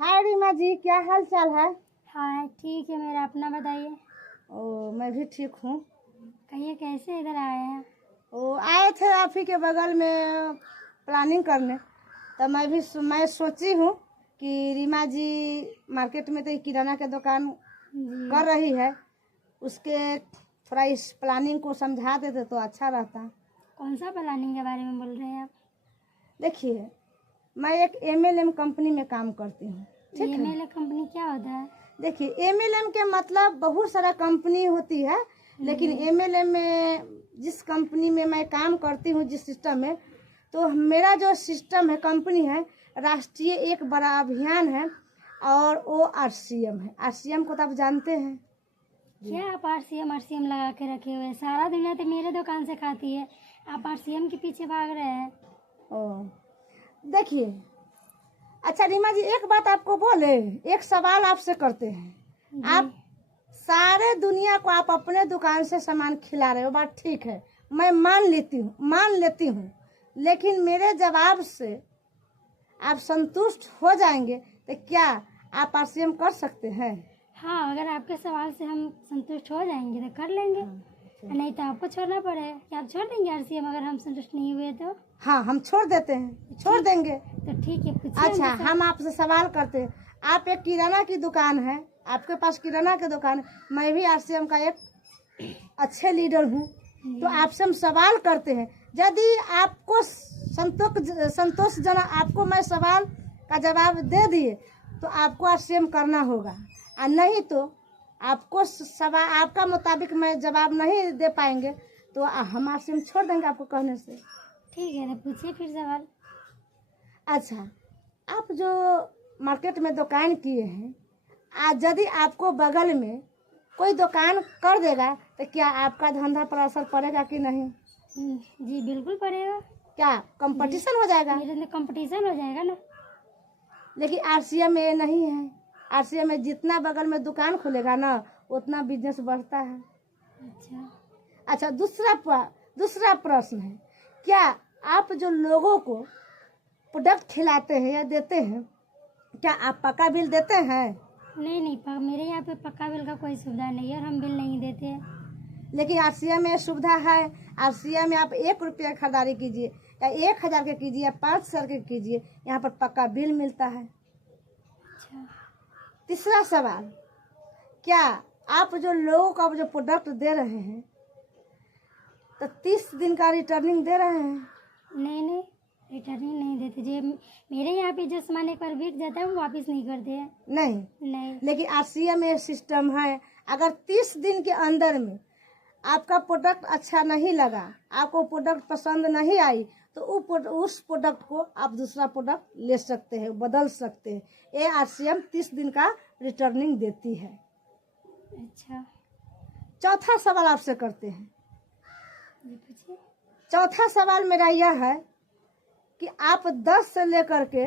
हाय रीमा जी, क्या हाल चाल है? हाँ ठीक है मेरा, अपना बताइए। मैं भी ठीक हूँ। कहिए कैसे इधर आए हैं? आए थे आप ही के बगल में प्लानिंग करने। तो मैं सोची हूँ कि रीमा जी मार्केट में तो ये किराना के दुकान जी कर रही है, उसके थोड़ा इस प्लानिंग को समझा देते तो अच्छा रहता। कौन सा प्लानिंग के बारे में बोल रहे हैं आप? देखिए, मैं एक MLM कंपनी में काम करती हूँ, ठीक ये है। मेल कंपनी क्या होता है? देखिए, MLM के मतलब बहुत सारा कंपनी होती है, लेकिन MLM में जिस कंपनी में मैं काम करती हूँ, जिस सिस्टम में, तो मेरा जो सिस्टम है, कंपनी है, राष्ट्रीय एक बड़ा अभियान है और वो RCM है। RCM को तो आप जानते हैं। क्या आप आरसीएम लगा के रखे हुए हैं? सारा दुनिया तो मेरे दुकान से खाती है, आप आरसीएम के पीछे भाग रहे हैं। ओ, देखिए, अच्छा रीमा जी, एक बात आपको बोले, एक सवाल आपसे करते हैं। आप सारे दुनिया को आप अपने दुकान से सामान खिला रहे हो, बात ठीक है, मैं मान लेती हूँ, लेकिन मेरे जवाब से आप संतुष्ट हो जाएंगे तो क्या आप RCM कर सकते हैं? हाँ, अगर आपके सवाल से हम संतुष्ट हो जाएंगे तो कर लेंगे, नहीं तो आपको छोड़ना पड़ेगा। क्या आप छोड़ देंगे आरसीएम अगर हम संतुष्ट नहीं हुए तो? हाँ, हम छोड़ देते हैं, छोड़ देंगे। तो ठीक है, पूछिए। अच्छा, हम आपसे सवाल करते हैं। आप एक किराना की दुकान है, आपके पास किराना की दुकान है, मैं भी RCM का एक अच्छे लीडर हूँ, तो आपसे हम सवाल करते हैं। यदि आपको संतोषजनक आपको मैं सवाल का जवाब दे दिए तो आपको RCM करना होगा, और नहीं तो आपको सवाल आपका मुताबिक मैं जवाब नहीं दे पाएंगे तो हम RCM छोड़ देंगे आपको कहने से। ठीक है, तो पूछिए फिर सवाल। अच्छा, आप जो मार्केट में दुकान किए हैं, आज यदि आपको बगल में कोई दुकान कर देगा तो क्या आपका धंधा पर असर पड़ेगा कि नहीं? जी बिल्कुल पड़ेगा। क्या कंपटीशन हो जाएगा? मेरे लिए कंपटीशन हो जाएगा ना। लेकिन RCM में ये नहीं है। RCM में जितना बगल में दुकान खुलेगा ना, उतना बिजनेस बढ़ता है। अच्छा, दूसरा प्रश्न है, क्या आप जो लोगों को प्रोडक्ट खिलाते हैं या देते हैं, क्या आप पक्का बिल देते हैं? नहीं, मेरे यहाँ पे पक्का बिल का कोई सुविधा नहीं है और हम बिल नहीं देते हैं। लेकिन RCM में सुविधा है। RCM में आप 1 रुपया खरीदारी कीजिए या 1000 के कीजिए या 500 के कीजिए, यहाँ पर पक्का बिल मिलता है। अच्छा, तीसरा सवाल, क्या आप जो लोगों को जो प्रोडक्ट दे रहे हैं तो 30 दिन का रिटर्निंग दे रहे हैं? नहीं, रिटर्निंग नहीं देते। जो मेरे यहाँ पे जो सामान एक बार बिक जाता है वो वापस नहीं करते हैं। नहीं। लेकिन RCM में सिस्टम है, अगर 30 दिन के अंदर में आपका प्रोडक्ट अच्छा नहीं लगा, आपको प्रोडक्ट पसंद नहीं आई, तो उस प्रोडक्ट को आप दूसरा प्रोडक्ट ले सकते हैं, बदल सकते हैं। ये RCM 30 दिन का रिटर्निंग देती है। अच्छा, चौथा सवाल आपसे करते हैं। जी पूछिए। चौथा सवाल मेरा यह है कि आप 10 से लेकर के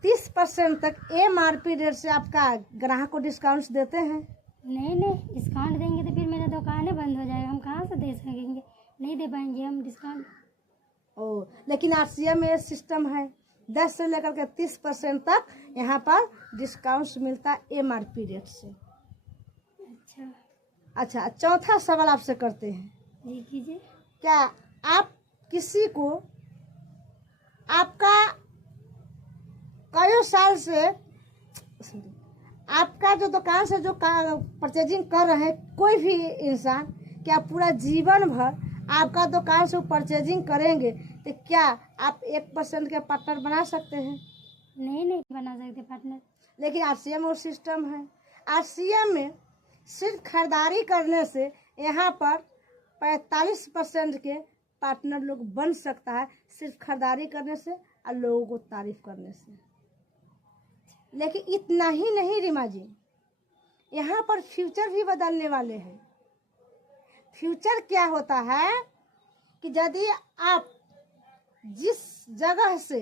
30% तक MRP रेट से आपका ग्राहक को डिस्काउंट देते हैं? नहीं, डिस्काउंट देंगे तो फिर मेरा दुकान बंद हो जाएगा, हम कहाँ से दे सकेंगे? नहीं दे पाएंगे हम डिस्काउंट। लेकिन RCM में सिस्टम है, 10 से लेकर के 30% तक यहाँ पर डिस्काउंट मिलता है MRP रेट से। अच्छा, चौथा सवाल आपसे करते हैं। जी कीजिए। क्या आप किसी को आपका कई साल से आपका जो दुकान से जो परचेजिंग कर रहे हैं कोई भी इंसान, क्या पूरा जीवन भर आपका दुकान से परचेजिंग करेंगे तो क्या आप 1% के पार्टनर बना सकते हैं? नहीं बना सकते पार्टनर। लेकिन RCM और सिस्टम है। RCM में सिर्फ खरीदारी करने से यहाँ पर 45% के पार्टनर लोग बन सकता है, सिर्फ खरीदारी करने से और लोगों को तारीफ करने से। लेकिन इतना ही नहीं रीमा जी, यहाँ पर फ्यूचर भी बदलने वाले हैं। फ्यूचर क्या होता है कि यदि आप जिस जगह से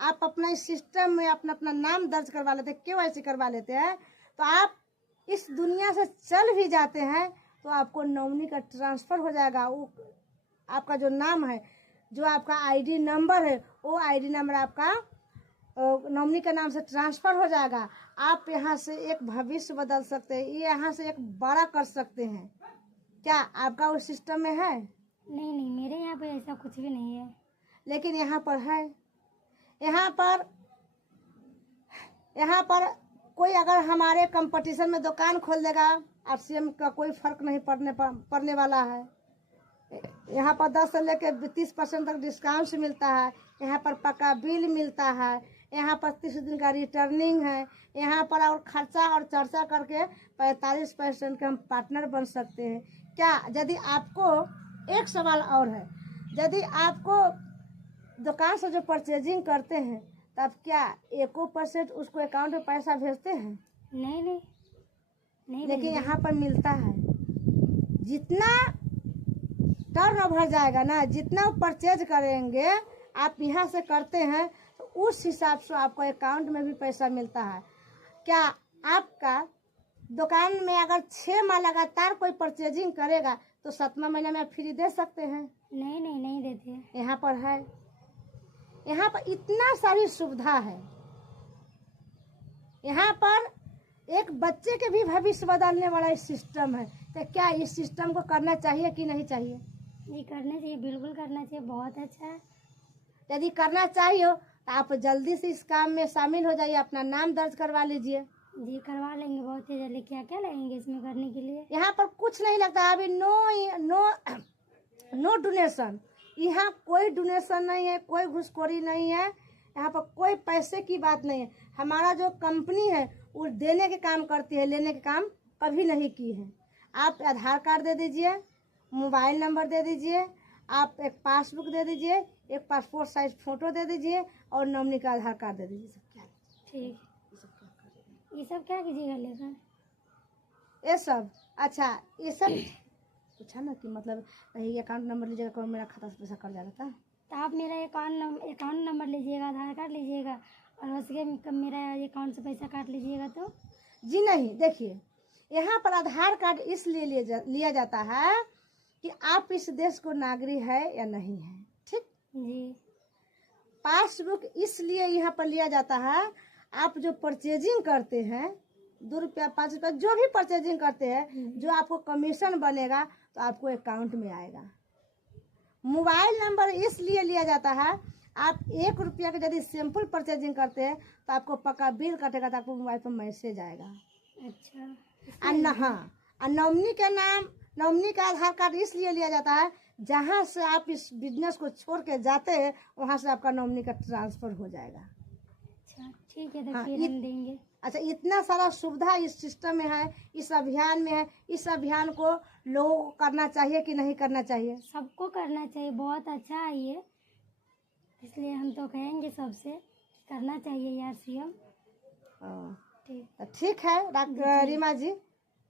आप अपना इस सिस्टम में अपना नाम दर्ज करवा लेते हैं, KYC करवा लेते हैं, तो आप इस दुनिया से चल भी जाते हैं तो आपको नॉमिनी का ट्रांसफ़र हो जाएगा। वो आपका जो नाम है, जो आपका ID नंबर है, वो ID नंबर आपका नॉमिनी के नाम से ट्रांसफर हो जाएगा। आप यहाँ से एक भविष्य बदल सकते हैं, ये यहाँ से एक बड़ा कर सकते हैं। क्या आपका उस सिस्टम में है? नहीं नहीं, मेरे यहाँ पे ऐसा कुछ भी नहीं है। लेकिन यहाँ पर है। यहाँ पर कोई अगर हमारे कंपटीशन में दुकान खोल देगा, आरसीएम का कोई फर्क नहीं पड़ने वाला है। यहाँ पर 10 से लेकर 30% तक डिस्काउंट मिलता है। यहाँ पर पक्का बिल मिलता है। यहाँ पर 30 दिन का रिटर्निंग है। यहाँ पर और खर्चा और चर्चा करके 45% के हम पार्टनर बन सकते हैं। क्या यदि आपको एक सवाल और है, यदि आपको दुकान से जो परचेजिंग करते हैं तब क्या 1% उसको अकाउंट में पैसा भेजते हैं? नहीं नहीं नहीं। लेकिन यहाँ पर मिलता है। जितना टर्नओवर जाएगा ना, जितना परचेज करेंगे आप यहाँ से करते हैं, तो उस हिसाब से आपको अकाउंट में भी पैसा मिलता है। क्या आपका दुकान में अगर 6 माह लगातार कोई परचेजिंग करेगा तो 7वां महीना में आप फ्री दे सकते हैं? नहीं नहीं नहीं देते। यहाँ पर है। यहाँ पर इतना सारी सुविधा है। यहाँ पर एक बच्चे के भी भविष्य बदलने वाला सिस्टम है। तो क्या इस सिस्टम को करना चाहिए कि नहीं चाहिए? जी करना चाहिए, बिल्कुल करना चाहिए, बहुत अच्छा है। यदि करना चाहिए तो आप जल्दी से इस काम में शामिल हो जाइए, अपना नाम दर्ज करवा लीजिए। जी करवा लेंगे बहुत ही जल्दी। क्या क्या लगेंगे इसमें करने के लिए? यहाँ पर कुछ नहीं लगता अभी। No donation. यहाँ कोई डोनेशन नहीं है, कोई घूसखोरी नहीं है। यहाँ पर कोई पैसे की बात नहीं है। हमारा जो कंपनी है वो देने के काम करती है, लेने के काम कभी नहीं की है। आप आधार कार्ड दे दीजिए, मोबाइल नंबर दे दीजिए, आप एक पासबुक दे दीजिए, एक पासपोर्ट साइज फोटो दे दीजिए और नॉमिनी का आधार कार्ड दे दीजिए। सब क्या? ठीक। ये सब क्या कीजिएगा लेकर? ये सब अच्छा, ये सब पूछा ना कि मतलब कहीं अकाउंट नंबर लीजिएगा, कौन मेरा खाता से पैसा कट जाता था। तो आप मेरा अकाउंट नंबर लीजिएगा, आधार कार्ड लीजिएगा और उसके मेरा अकाउंट से पैसा काट लीजिएगा तो? जी नहीं, देखिए यहाँ पर आधार कार्ड इसलिए लिया जाता है कि आप इस देश को नागरिक है या नहीं है। ठीक जी। पासबुक इसलिए यहाँ पर लिया जाता है, आप जो परचेजिंग करते हैं 2 रुपया 5 रुपया जो भी परचेजिंग करते हैं, जो आपको कमीशन बनेगा तो आपको अकाउंट में आएगा। मोबाइल नंबर इसलिए लिया जाता है, आप 1 रुपया के यदि सिंपल परचेजिंग करते हैं तो आपको पक्का बिल कटेगा, तो आपको मोबाइल पर मैसेज आएगा। अच्छा। हाँ, नॉमिनी का आधार कार्ड इसलिए लिया जाता है, जहाँ से आप इस बिजनेस को छोड़ के जाते हैं वहाँ से आपका नॉमिनी का ट्रांसफर हो जाएगा। अच्छा ठीक है, तो हाँ, फिर हम देंगे। अच्छा, इतना सारा सुविधा इस सिस्टम में है, इस अभियान में है। इस अभियान को लोगों को करना चाहिए कि नहीं करना चाहिए? सबको करना चाहिए, बहुत अच्छा है ये। इसलिए हम तो कहेंगे सबसे करना चाहिए यार सीएम। ठीक है रीमा जी,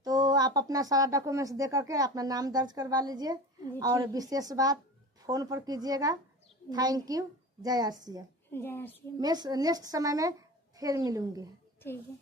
तो आप अपना सारा डॉक्यूमेंट्स दे करके अपना नाम दर्ज करवा लीजिए और विशेष बात फोन पर कीजिएगा। Thank you. जय आर सी एम। जय आर सी एम। नेक्स्ट समय में फिर मिलूंगी। ठीक है।